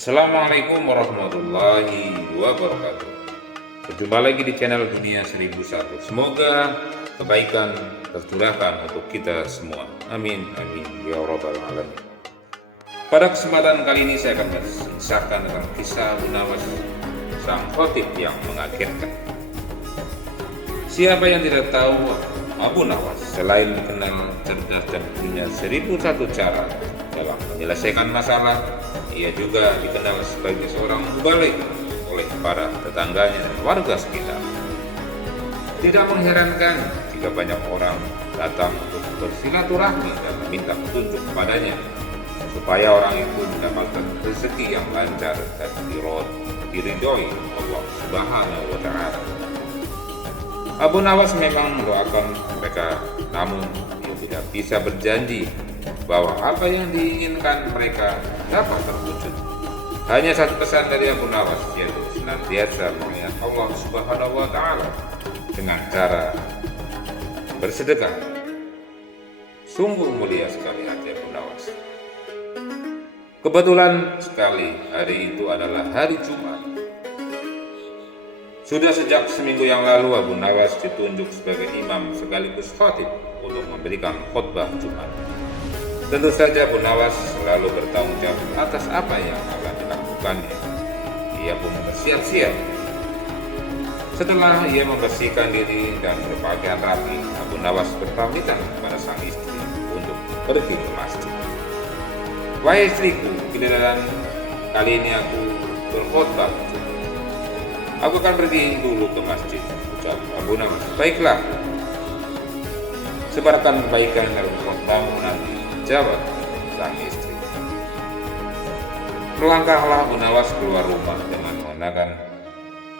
Assalamualaikum warahmatullahi wabarakatuh. Berjumpa lagi di channel Dunia 1001. Semoga kebaikan tercurahkan untuk kita semua. Amin, amin, ya rabbal alamin. Pada kesempatan kali ini saya akan mengisahkan tentang kisah Abu Nawas, sang khotib yang mengagetkan. Siapa yang tidak tahu Abu Nawas selain dikenal cerdas dan punya 1001 cara dalam menyelesaikan masalah, ia juga dikenal sebagai seorang mubalik oleh para tetangganya dan warga sekitar. Tidak mengherankan jika banyak orang datang untuk bersilaturahmi dan meminta petunjuk kepadanya, supaya orang itu mendapatkan rezeki yang lancar dan diridhoi Allah Subhanahu wa Ta'ala. Abu Nawas memang mendoakan mereka, namun ia tidak bisa berjanji bahwa apa yang diinginkan mereka dapat terwujud. Hanya satu pesan dari Abu Nawas, yaitu senantiasa mengingat Allah Subhanahu wa Ta'ala dengan cara bersedekah. Sungguh mulia sekali hati Abu Nawas. Kebetulan sekali hari itu adalah hari Jumat. Sudah sejak seminggu yang lalu Abu Nawas ditunjuk sebagai imam sekaligus khatib untuk memberikan khutbah Jumat. Tentu saja Abu Nawas selalu bertanggung jawab atas apa yang akan dilakukannya. Ia pun bersiap-siap. Setelah ia membersihkan diri dan berpakaian rapi, Abu Nawas berpamitan kepada sang istri untuk pergi ke masjid. Wahai istriku, giliran kali ini aku berkhutbah. Aku akan pergi dulu ke masjid, ucap Abu Nawas. Baiklah, sebarkan kebaikan dalam khutbahmu nanti, jawab sang istri. Melangkahlah Abu Nawas keluar rumah dengan mengenakan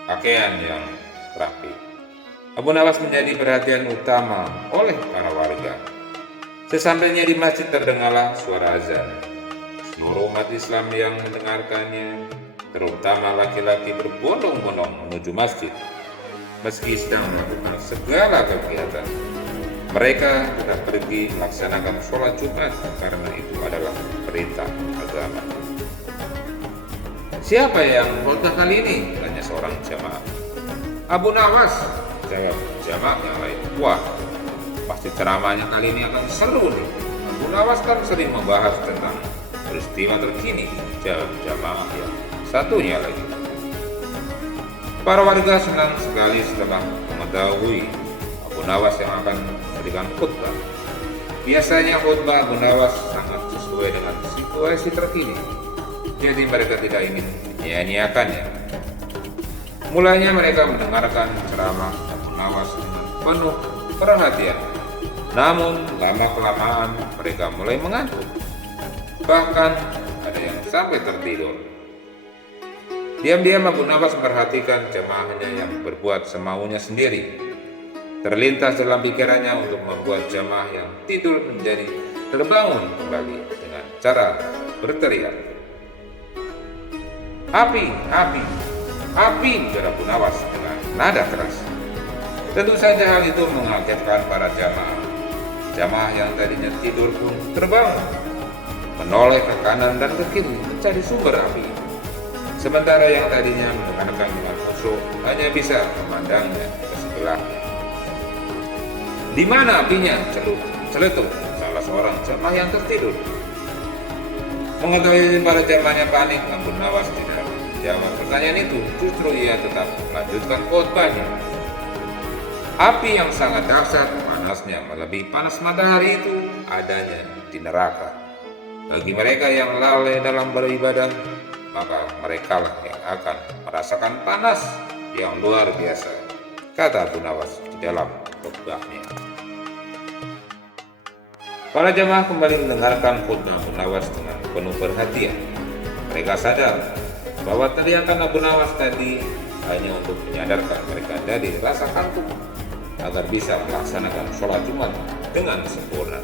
pakaian yang rapi. Abu Nawas menjadi perhatian utama oleh para warga. Sesampainya di masjid terdengarlah suara azan. Seluruh umat Islam yang mendengarkannya, terutama laki-laki, berbondong-bondong menuju masjid. Meski sedang melakukan segala kegiatan, mereka tetap pergi melaksanakan sholat Jumat karena itu adalah perintah agama. Siapa yang khutbah kali ini? Tanya seorang jamaah. Abu Nawas, jawab jamaah yang lain. Wah, pasti ceramahnya kali ini akan seru nih. Abu Nawas kan sering membahas tentang peristiwa terkini, jawab jamaah yang satunya lagi. Para warga senang sekali setelah mengetahui Abu Nawas yang akan memberikan khutbah. Biasanya khutbah Abu Nawas sangat sesuai dengan situasi terkini, jadi mereka tidak ingin menyia-nyiakannya. Mulanya mereka mendengarkan ceramah Abu Nawas dengan penuh perhatian. Namun lama-kelamaan mereka mulai mengantuk. Bahkan ada yang sampai tertidur. Diam-diam Abu Nawas memperhatikan jamaahnya yang berbuat semaunya sendiri. Terlintas dalam pikirannya untuk membuat jamaah yang tidur menjadi terbangun kembali dengan cara berteriak. Api, api, api, ujar Abu Nawas dengan nada keras. Tentu saja hal itu mengagetkan para jamaah. Jamaah yang tadinya tidur pun terbangun, menoleh ke kanan dan ke kiri mencari sumber api. Sementara yang tadinya mendengarkan dengan khusyuk hanya bisa memandangnya ke sebelahnya. Di mana apinya? Celetuk salah seorang jamaah yang tertidur. Mengetahui para jamaahnya panik, Abu Nawas tidak menjawab pertanyaan itu. Justru ia tetap melanjutkan khutbahnya. Api yang sangat dahsyat, panasnya melebihi panas matahari itu adanya di neraka. Bagi mereka yang lalai dalam beribadah, maka merekalah yang akan merasakan panas yang luar biasa, kata Abu Nawas di dalam khutbahnya. Para jamaah kembali mendengarkan khutbah Abu Nawas dengan penuh perhatian. Mereka sadar bahwa teriakan Abu Nawas tadi hanya untuk menyadarkan mereka dari rasa kantuk agar bisa melaksanakan sholat Jumat dengan sempurna.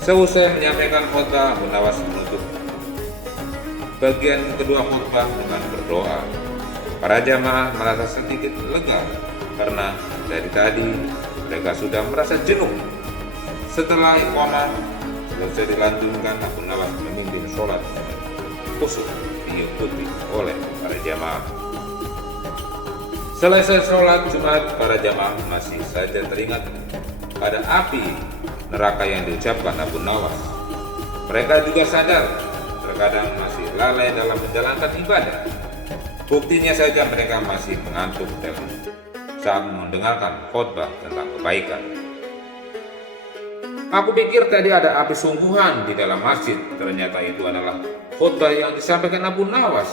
Seusai menyampaikan khutbah, Abu Nawas menutup bagian kedua khutbah dengan berdoa. Para jamaah merasa sedikit lega karena dari tadi mereka sudah merasa jenuh. Setelah iqamah selesai dilanjutkan, Abu Nawas memimpin sholat. khusyuk diikuti oleh para jamaah. Selesai sholat Jumat, para jamaah masih saja teringat pada api neraka yang diucapkan Abu Nawas. Mereka juga sadar terkadang masih lalai dalam menjalankan ibadah. Buktinya saja mereka masih mengantuk saat mendengarkan khotbah tentang kebaikan. Aku pikir tadi ada api sungguhan di dalam masjid, ternyata itu adalah khotbah yang disampaikan Abu Nawas.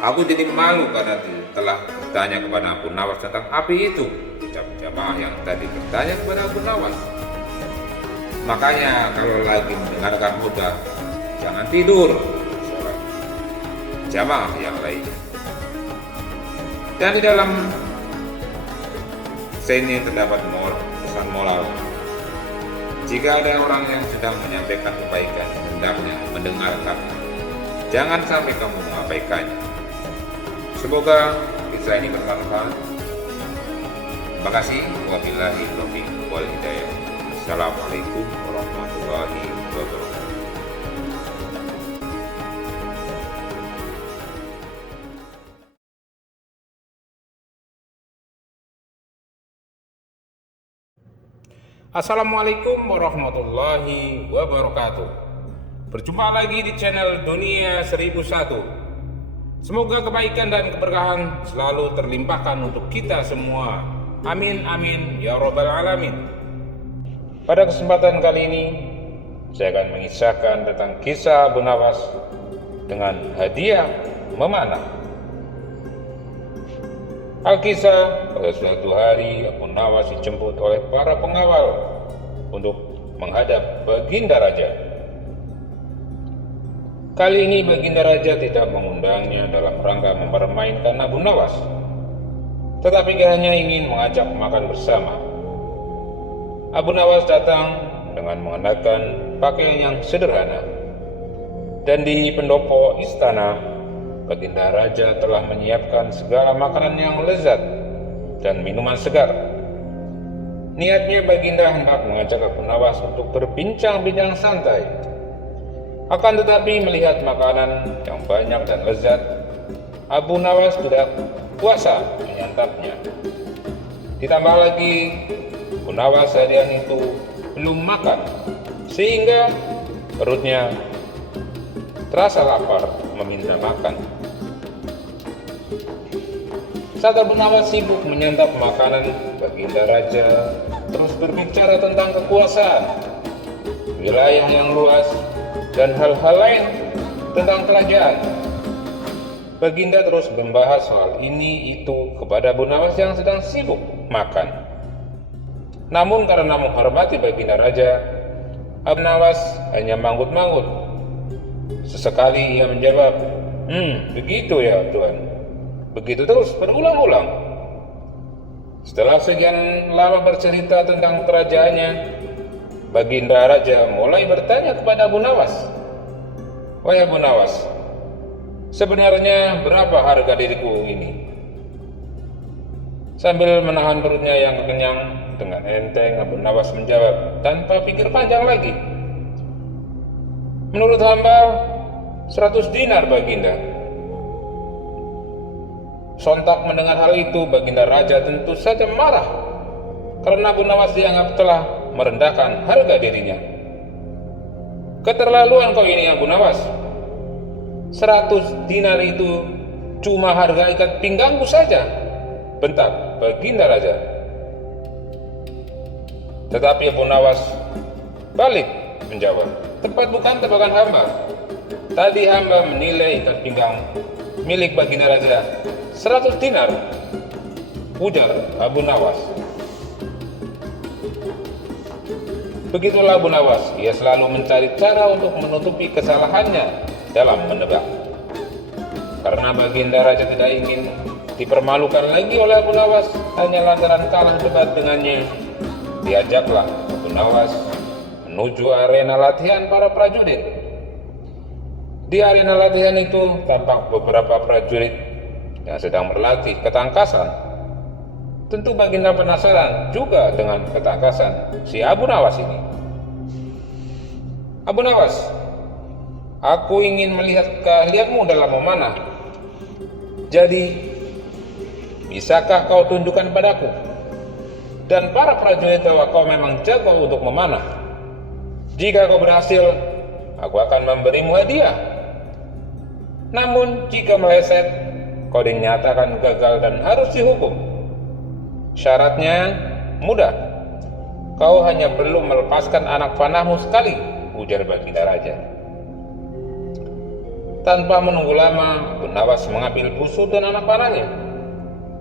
Aku jadi malu karena telah bertanya kepada Abu Nawas tentang api itu. Ucap jamaah yang tadi bertanya kepada Abu Nawas. Makanya kalau lagi mendengarkan khotbah, jangan tidur, sholat jamaah yang lainnya. Dan di dalam sini terdapat pesan moral. Jika ada orang yang sedang menyampaikan kebaikan, hendaknya mendengarkan. Jangan sampai kamu mengabaikannya. Semoga kisah ini bermanfaat. Terima kasih. Wabillahi taufiq wal hidayah. Assalamualaikum warahmatullahi wabarakatuh. Assalamualaikum warahmatullahi wabarakatuh. Berjumpa lagi di channel Dunia 1001. Semoga kebaikan dan keberkahan selalu terlimpahkan untuk kita semua. Amin amin ya robbal alamin. Pada kesempatan kali ini saya akan mengisahkan tentang kisah Abu Nawas dengan hadiah memanah. Alkisah, pada suatu hari Abu Nawas dijemput oleh para pengawal untuk menghadap Baginda Raja. Kali ini Baginda Raja tidak mengundangnya dalam rangka mempermainkan Abu Nawas, tetapi hanya ingin mengajak makan bersama. Abu Nawas datang dengan mengenakan pakaian yang sederhana, dan di pendopo istana Baginda Raja telah menyiapkan segala makanan yang lezat dan minuman segar. Niatnya Baginda hendak mengajak Abu Nawas untuk berbincang-bincang santai. Akan tetapi melihat makanan yang banyak dan lezat, Abu Nawas tidak kuasa menyantapnya. Ditambah lagi Abu Nawas harian itu belum makan, sehingga perutnya terasa lapar meminta makan. Saat Abu Nawas sibuk menyantap makanan, Baginda Raja terus berbicara tentang kekuasaan, wilayah yang luas, dan hal-hal lain tentang kerajaan. Baginda terus membahas soal ini itu kepada Abu Nawas yang sedang sibuk makan. Namun karena menghormati Baginda Raja, Abu Nawas hanya manggut-manggut. Sesekali ia menjawab, begitu ya Tuan. Begitu terus berulang-ulang. Setelah sekian lama bercerita tentang kerajaannya, Baginda Raja mulai bertanya kepada Abu Nawas, "Wahai Abu Nawas, sebenarnya berapa harga diriku ini?" Sambil menahan perutnya yang kenyang, dengan enteng Abu Nawas menjawab tanpa pikir panjang lagi, "Menurut hamba 100 dinar Baginda." Sontak mendengar hal itu, Baginda Raja tentu saja marah karena Abu Nawas dianggap telah merendahkan harga dirinya. "Keterlaluan kau ini Abu Nawas. 100 dinar itu cuma harga ikat pinggangku saja," bentak Baginda Raja. Tetapi Abu Nawas balik menjawab, "Tepat bukan tebakan hamba. Tadi hamba menilai ikat pinggang milik Baginda Raja 100 dinar, ujar Abu Nawas. Begitulah Abu Nawas, ia selalu mencari cara untuk menutupi kesalahannya dalam menebak. Karena Baginda Raja tidak ingin dipermalukan lagi oleh Abu Nawas hanya lantaran kalah debat dengannya, diajaklah Abu Nawas menuju arena latihan para prajurit. Di arena latihan itu tampak beberapa prajurit yang sedang berlatih ketangkasan. Tentu Baginda penasaran juga dengan ketangkasan si Abu Nawas ini. "Abu Nawas, Aku ingin melihat keahlianmu dalam memanah. Jadi, bisakah kau tunjukkan padaku dan para prajurit bahwa kau memang jago untuk memanah? Jika kau berhasil, aku akan memberimu hadiah. Namun, jika meleset, kau dinyatakan gagal dan harus dihukum. Syaratnya mudah. Kau hanya perlu melepaskan anak panahmu sekali, ujar Baginda Raja. Tanpa menunggu lama, Abu Nawas mengambil busur dan anak panahnya,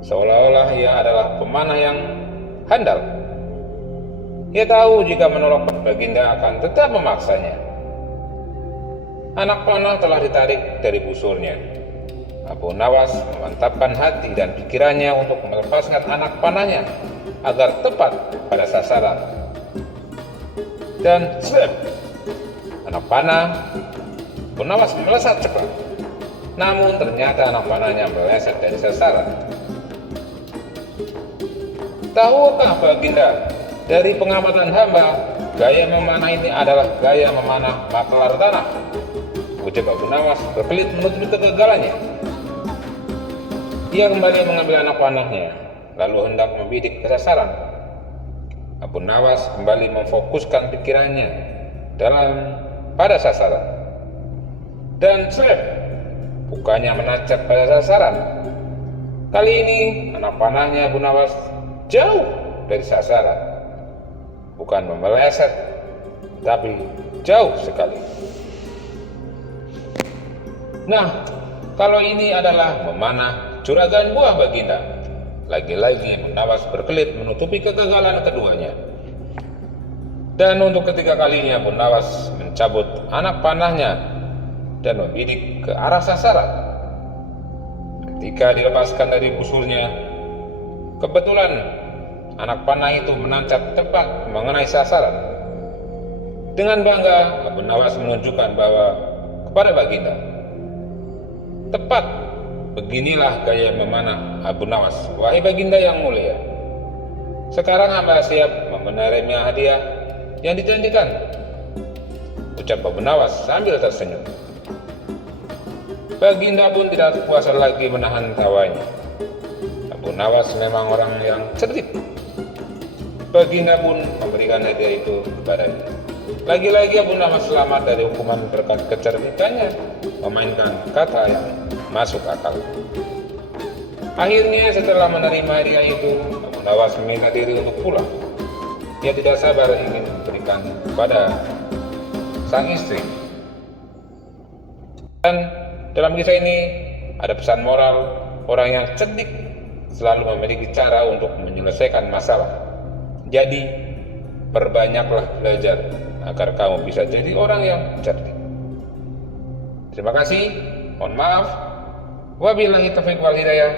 seolah-olah ia adalah pemanah yang handal. Ia tahu jika menolak Baginda akan tetap memaksanya. Anak panah telah ditarik dari busurnya. Abu Nawas memantapkan hati dan pikirannya untuk melepaskan anak panahnya agar tepat pada sasaran. Dan slap! Anak panah Abu Nawas melesat cepat. Namun ternyata anak panahnya meleset dari sasaran. Tahukah Baginda, dari pengamatan hamba, gaya memanah ini adalah gaya memanah makelar tanah, ujar Abu Nawas berkelit menutupi kegagalannya. Ia kembali mengambil anak panahnya, lalu hendak membidik ke sasaran. Abu Nawas kembali memfokuskan pikirannya pada sasaran. Dan slap! Bukannya menancap pada sasaran. Kali ini anak panahnya Abu Nawas jauh dari sasaran. Bukan memeleset, tapi jauh sekali. Nah, kalau ini adalah memanah juragan buah Baginda. Lagi-lagi Abu Nawas berkelit menutupi kegagalan keduanya. Dan untuk ketiga kalinya Abu Nawas mencabut anak panahnya dan membidik ke arah sasaran. Ketika dilepaskan dari busurnya, kebetulan anak panah itu menancap tepat mengenai sasaran. Dengan bangga, Abu Nawas menunjukkan bahwa kepada Baginda, tepat beginilah gaya memanah Abu Nawas, wahai Baginda yang mulia. Sekarang hamba siap menerima hadiah yang dijanjikan, ucap Abu Nawas sambil tersenyum. Baginda pun tidak kuasa lagi menahan tawanya. Abu Nawas memang orang yang cerdik. Baginda pun memberikan hadiah itu kepadanya. Lagi-lagi Abu Nawas selamat dari hukuman berkat kecerdikannya memainkan kata yang masuk akal. Akhirnya setelah menerima hadiah itu, Abu Nawas meminta diri untuk pulang. Ia tidak sabar ingin memberikan kepada sang istri. Dan dalam kisah ini ada pesan moral, orang yang cerdik selalu memiliki cara untuk menyelesaikan masalah. Jadi, perbanyaklah belajar agar kamu bisa jadi orang yang cerdik. Terima kasih, mohon maaf. Wabillahi taufiq wal hidayah.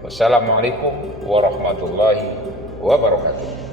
Wassalamualaikum warahmatullahi wabarakatuh.